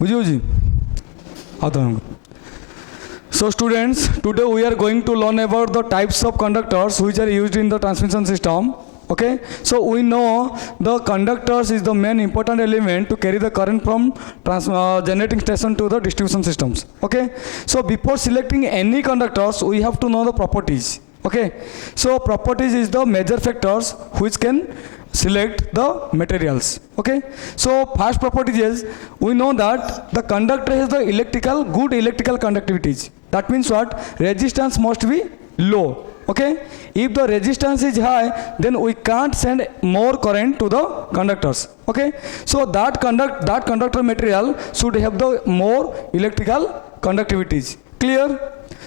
बुझी So students, today we are going to learn about the types of conductors which are used in the transmission system. Okay, so we know the conductors is the main important element to carry the current from generating station to the distribution systems. Okay, so before selecting any conductors, we have to know the properties. Okay, so properties is the major factors which can select the materials. Okay, so first property is, we know that the conductor has the good electrical conductivities. That means what? Resistance must be low. Okay, if the resistance is high, then we can't send more current to the conductors. Okay, so that conductor material should have the more electrical conductivities. Clear?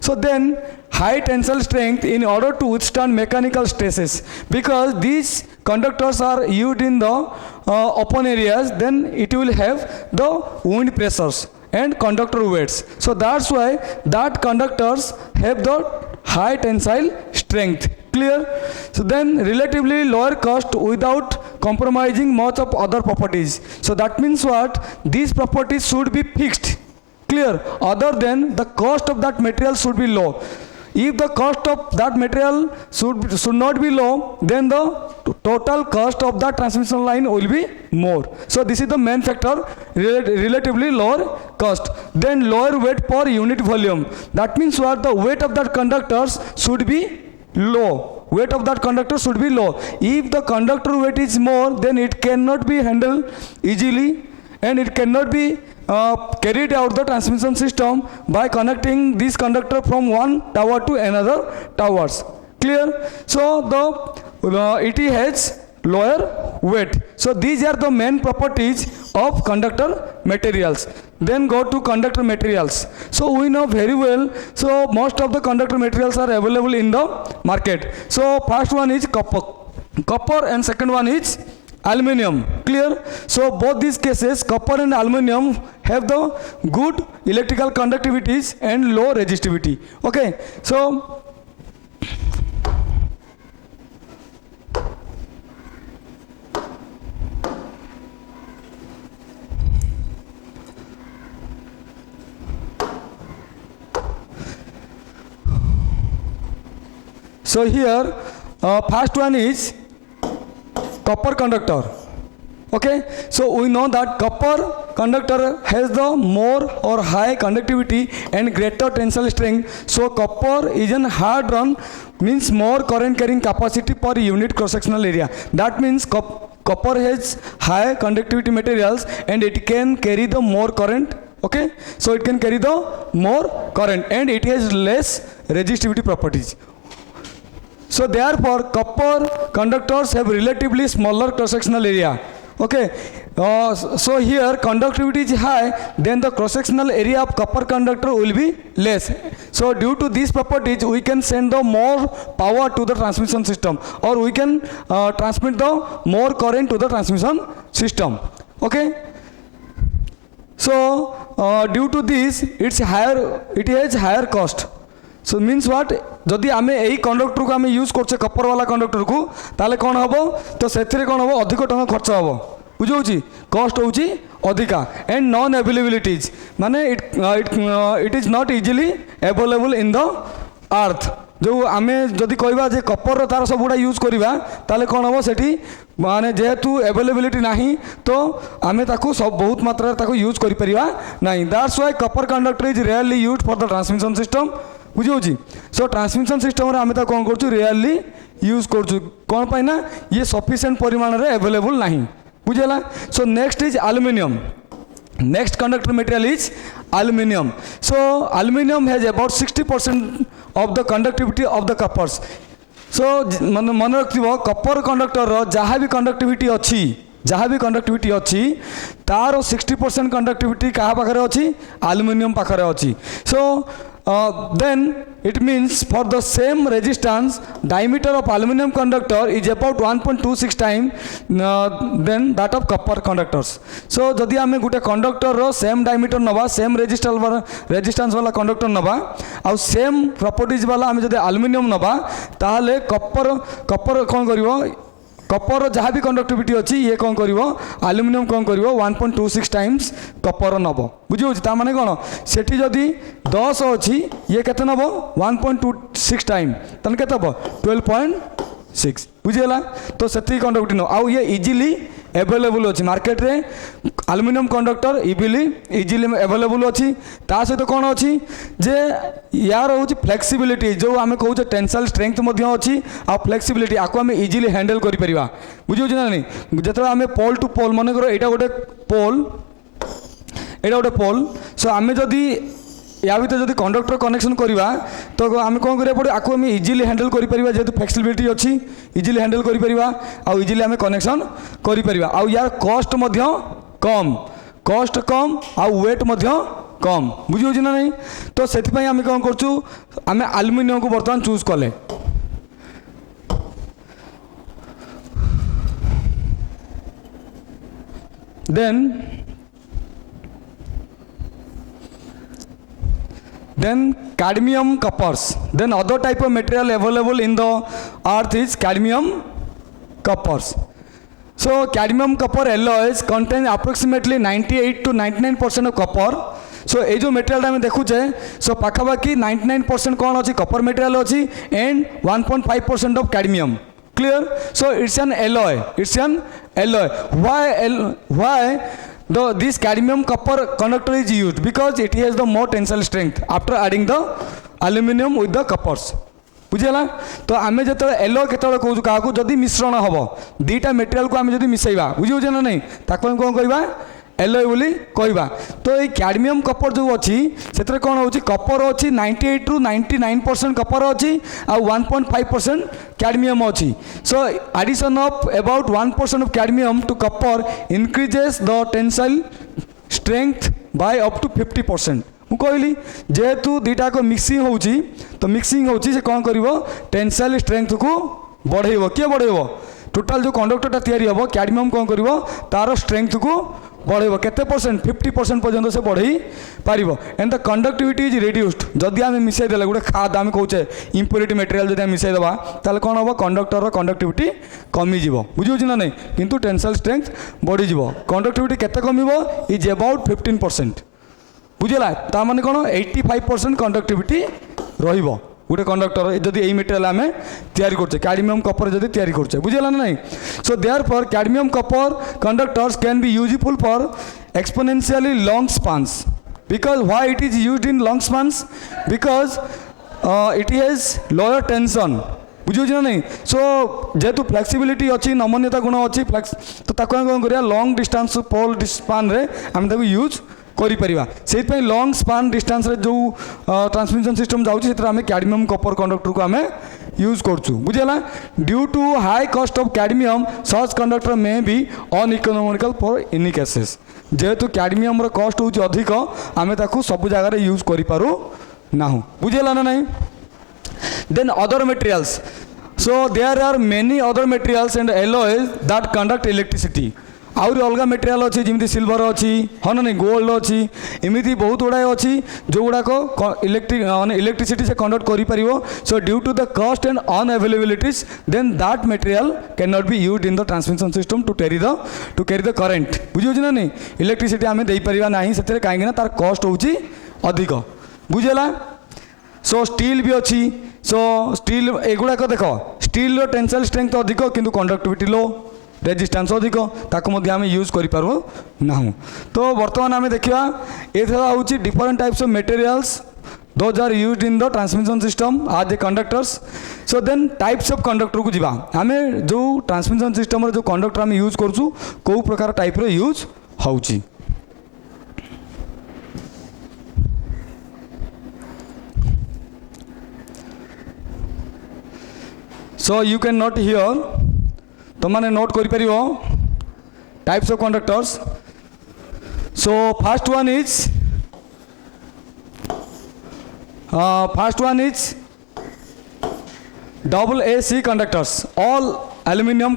So then high tensile strength in order to withstand mechanical stresses, because these conductors are used in the open areas, then it will have the wind pressures and conductor weights. So that's why that conductors have the high tensile strength. Clear? So then relatively lower cost without compromising much of other properties. So that means what? These properties should be fixed. Clear? Other than the cost of that material should be low. If the cost of that material should not be low, then the total cost of that transmission line will be more. So this is the main factor, relatively lower cost. Then lower weight per unit volume. That means what? The weight of that conductors should be low. Weight of that conductor should be low. If the conductor weight is more, then it cannot be handled easily and it cannot be carried out the transmission system by connecting this conductor from one tower to another towers. Clear? So it has lower weight. So these are the main properties of conductor materials. Then go to conductor materials. So we know very well, so most of the conductor materials are available in the market. So first one is copper and second one is aluminum. Clear? So both these cases, copper and aluminum, have the good electrical conductivities and low resistivity. Okay, so here first one is copper conductor. Okay, so we know that copper conductor has the more or high conductivity and greater tensile strength. So copper is an hard run, means more current carrying capacity per unit cross sectional area. That means copper has high conductivity materials and it can carry the more current. Okay, so it can carry the more current and it has less resistivity properties. So therefore copper conductors have relatively smaller cross-sectional area. Okay, so here conductivity is high, then the cross-sectional area of copper conductor will be less. So due to these properties, we can send the more power to the transmission system, or we can transmit the more current to the transmission system. Okay, so due to this, it has higher cost. So means what? जदि आमे यही conductor को आमे use करछे कपर वाला conductor को, ताले कौन हबो? तो सेथिरे कौन हबो? अधिक टंका खर्च हबो. बुझौछि? कॉस्ट होछि अधिका एंड नॉन अवेलेबिलिटीज, माने it is not easily available in the earth. जो आमे जदि कहबा जे कपर तार सब गुडा यूज करबा, ताले कौन हबो? सेठी माने जेहेतु अवेलेबिलिटी नाही, तो आमे ताको सब बहुत मात्रा ताको यूज करि परिबा नाही. That's why copper conductor is rarely used for the transmission system. बुझे? सो ट्रांसमिशन सिस्टम आम कौन कर रेयरली यूज कर ना, ये सफिशिएंट परिमाण में अवेलेबल ना. बुझेगा? So next is aluminium. Next conductor material is aluminium. So aluminium has about 60% of the conductivity of the coppers. So मन रखिबो, कपर कंडक्टर जहाँ भी कंडक्टिविटी अच्छी तार 60% कंडक्टिविटी क्या पाखे अच्छी? एल्युमिनियम पाखे अच्छी. सो then it means for the same resistance, diameter of aluminum conductor is about 1.26 times than that of copper conductors. So जदि आमे गुटे कंडक्टर रो सेम डायमीटर नबा, सेम रेजिस्टेंस वाला कंडक्टर नबा, आ सेम प्रॉपर्टीज वाला आमे जदि एल्युमिनियम नबा, ताहले कपर कोन करिवो? कपर जहाँ भी कंडक्टिविटी अच्छी ये कौन कर आल्युमिनियम कौन कर 1.26 टाइम्स कपर नब बुझे ताने कौन से जदि 10 अच्छी ये केते नब 1.26 टाइम ताने केते हम 12.6 बुझीगला तो से कंडक्टिविटी न आउ ये इजिली एवेलेबल अच्छी मार्केट रे आल्युमिनियम कंडक्टर इजिली एवेलेबल अच्छी ता सहित कौन अच्छी जे यार हूँ फ्लेक्सिबिलिटी जो आम कहूँ टेंसाइल स्ट्रेंथ अच्छी आ फ्लेक्सिबिलिटी आपको आम इजिली हैंडल कर बुझे ना नहीं जो आम पोल टू पोल मन कर यहाँ गोटे पोल सो आम जदि या भर जब कंडक्टर कनेक्शन करवा तो आम कौन करा पड़े आपको आम इजिली हैंडल कर जेहेतु फ्लेक्सिबिलिटी अच्छी इजिली हैंडल कर इजिली आम कनेक्शन कर यार कॉस्ट कम आउ वेट कम बुझे ना नहीं तो से आम कौन कर आल्युमिनियम को बर्तमान चूज कले then cadmium coppers, then other type of material available in the earth is cadmium coppers. So cadmium copper alloys contain approximately 98 to 99% of copper. So ये जो material आम देखुचे so पाखापाखी 99% कौन अच्छी copper material अच्छी and 1.5% of cadmium. Clear? So it's an alloy. Why this cadmium copper conductor is used? Because it has the more tensile strength after adding the aluminum with the coppers. बुझेगा तो आम जो yellow के कहूँ क्या जदि मिश्रण हम दुईटा मेटेरियल को आम जब मिसेबा बुझे ना नहीं ताको कौन कहवा एलोय बोली कहवा तो ये कैडमियम कपर जो अच्छी से कौन हो कपर अच्छी 98 ରୁ 99% कपर अच्छी आ 1.5% कैडमियम अच्छी so addition of about 1% of cadmium to copper increases the tensile strength by up to 50%। मु कहली जेहेतु दुईटाक मिक्सिंग होची तो मिक्सिंग होची से कौन करिवो टेंसाइल स्ट्रेंथ को बढ़ेइबो किए बढ़ेइबो टोटाल जो कंडक्टरटा तैयारी हबो कैडमियम कौन करिवो तार स्ट्रेंथ को बढ़ेइबो केते परसेंट 50% पर्यंत से बढ़ेई पारिबो and the conductivity is reduced जदि आम मिसाई देला गोटे खाद आम कहूचे इम्प्योरिटी मटेरियल जदि आम मिसाई देबा ताले कौन हम कंडक्टर कंडक्टिविटी कमी जीवो बुझियो ना नहीं किंतु टेंसाइल स्ट्रेंथ बढ़ी जीवो कंडक्टिविटी केते कमिबो इज अबाउट 15% बुझेगा ता माने कौन 85% कंडक्टिविटी रहिबो गोटे कंडक्टर जदि यही मटेरियल आम तैयारी करछे कैडमियम कपर जदि तैयारी करछे बुझेगा ना नहीं so therefore cadmium copper conductors can be useful for exponentially long spans because why it is used in long spans because it has lower tension बुझे ना नहीं सो जेहेतु फ्लेक्सिबिलिटी अच्छी नमनीयता गुण अच्छी तो ताको कौन करिया लॉन्ग डिस्टेंस पोल स्पान रे आम ताको यूज करिपरिबा से लॉन्ग स्पान डिस्टेंस रे जो ट्रांसमिशन सिस्टम जाउची से आम कैडमियम कपर कंडक्टर को आम यूज करछु बुझेला due to high cost of cadmium such conductor may be uneconomical for any cases जेहेतु कैडमियम रो कॉस्ट होची अधिक आम ताकू सब जगह यूज करि पारू नाहु बुझेला ना नहीं then other materials so there are many other materials and alloys that conduct electricity आउरी अलग मटेरियल अच्छी जमी सिल्वर अच्छी हाँ ना नहीं गोल्ड अच्छी एमती बहुत गुड़ाए अच्छी जो गुड़ाक इलेक्ट्रिसिटी से कंडक्ट कर so due to the cost and unavailabilities then that material can not be used in the transmission system to carry the current बुझे ना नहीं इलेक्ट्रिसिटी आम दे पारिबा नहीं से कहीं तार कॉस्ट होची अधिक बुझेला सो स्टील भी अच्छी सो स्टील एगुड़ाक देख स्टील टेंसाइल स्ट्रेंथ अधिक किंतु कंडक्टिविटी लो रेजिस्टेंस अधिक ताको मध्य आम यूज करूँ तो बर्तमान आम देखा ये हूँ different types of materials those are used in the transmission system आज a conductors so then types of conductor को जीवा आम जो ट्रांसमिशन सिस्टम जो कंडक्टर आम यूज करूँ कौ प्रकार टाइप रो यूज होउची so you can note here तो मैंने नोट कर types of conductors so first one is double AC conductors all aluminium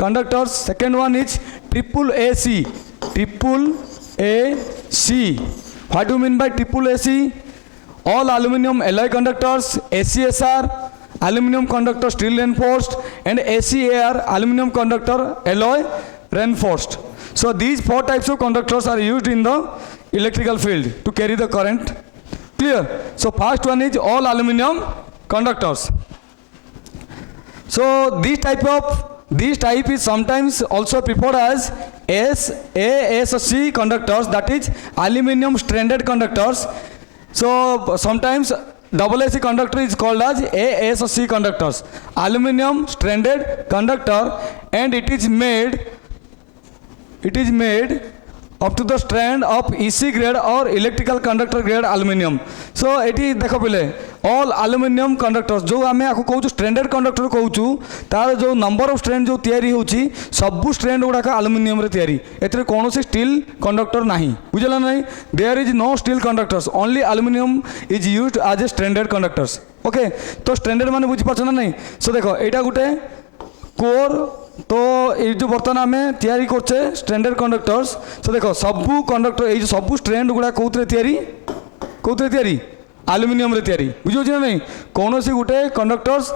conductors second one is triple AC what do mean by triple AC all aluminum alloy conductors ACSR aluminum conductor steel reinforced, and ACAR aluminum conductor alloy reinforced. So these 4 types of conductors are used in the electrical field to carry the current. Clear? So first one is all aluminum conductors. So this type is sometimes also preferred as ASC conductors, that is aluminum stranded conductors. So sometimes AAC conductor is called as ASC conductors, aluminum stranded conductor, and it is made up to the strand of EC grade or electrical conductor grade aluminum. So eighty देख पे all aluminum conductors जो आम आपको कहूँ stranded conductor कहूँ तार जो number of स्ट्रेंड जो तैयारी होची सबू स्ट्रेंड गुड़ाक aluminum रे तैयारी एथिरे कौनसी स्टील कंडक्टर नहीं बुझला नहीं there is no steel conductors only aluminum is used as a stranded conductors okay तो स्ट्रेंडेड माने बुझी पारछ ना नहीं सो देखो एटा गुटे कोर तो ये जो बर्तमान आम तैयारी करछे स्ट्रेंडेड कंडक्टर्स सो देखो सबू कंडक्टर ये सबू स्ट्रेंड गुड़ा कौन तैयारी आलुमिनियम रे तैयारी बुझे ना नहीं कौन सी गोटे कंडक्टर्स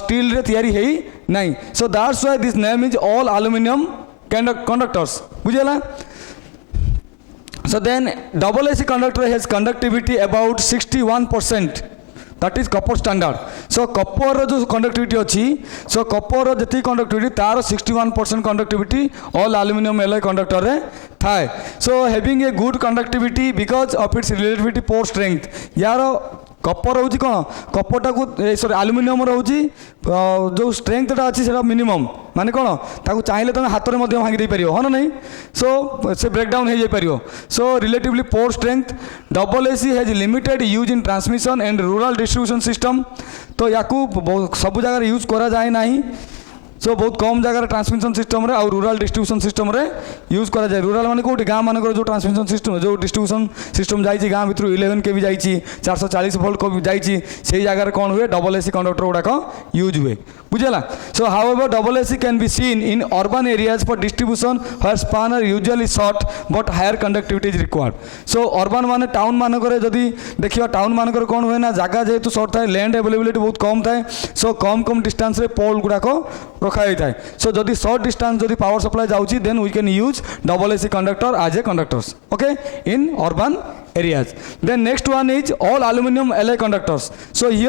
स्टील रे तैयारी है नहीं so that's why this name is all aluminium conductors बुझेला so then AAC conductor has conductivity about 61%. That is copper standard so copper जो कंडक्टिविटी अच्छी सो कपर जी कंडक्टिविटी तार 61% conductivity all aluminium alloy conductor रे थाए so having a good conductivity because of its relativity poor strength यार copper हूँ कौन कपरटा को sorry aluminium रोचे जो स्ट्रेंथटा अच्छी से मिनिमम माने कौन ताको चाहिए तुम हाथ में भांगी दे पार हाँ ना नहीं सो से ब्रेकडाउन हो जापर so relatively poor strength AAC has limited use in transmission and rural distribution system तो या सब जगह यूज करा जाए ना सो बहुत कम जगह ट्रांसमिशन सिस्टम रे और रूरल डिस्ट्रीब्यूशन सिस्टम रे यूज करा जाए रूरल माने कोठी गाँ मानक जो ट्रांसमिशन सिस्टम जो डिस्ट्रीब्यूशन सिस्टम जाइए गाँ भितर 11 kV जाइए 440 वोल्ट को जाइए से जगह कौन हुए AAC कंडक्टर गुड़ाक यूज हुए बुझेगा so however AAC can be seen in urban areas for distribution where span are usually short but higher conductivity is required so urban माने टाउन मानक जदि देखिए टाउन मानक कौन हुए ना जगह जेहेतु शॉर्ट थाए लैंड अवेलेबिलिटी बहुत कम थाए सो कम डिस्टेंस रे पोल गुड़ाक रखा है सो जदि शॉर्ट डिस्टेंस जदि पावर सप्लाई जाउची then we can use AAC conductor as a conductors okay in urban areas. Then next one is all aluminum alloy conductors. So here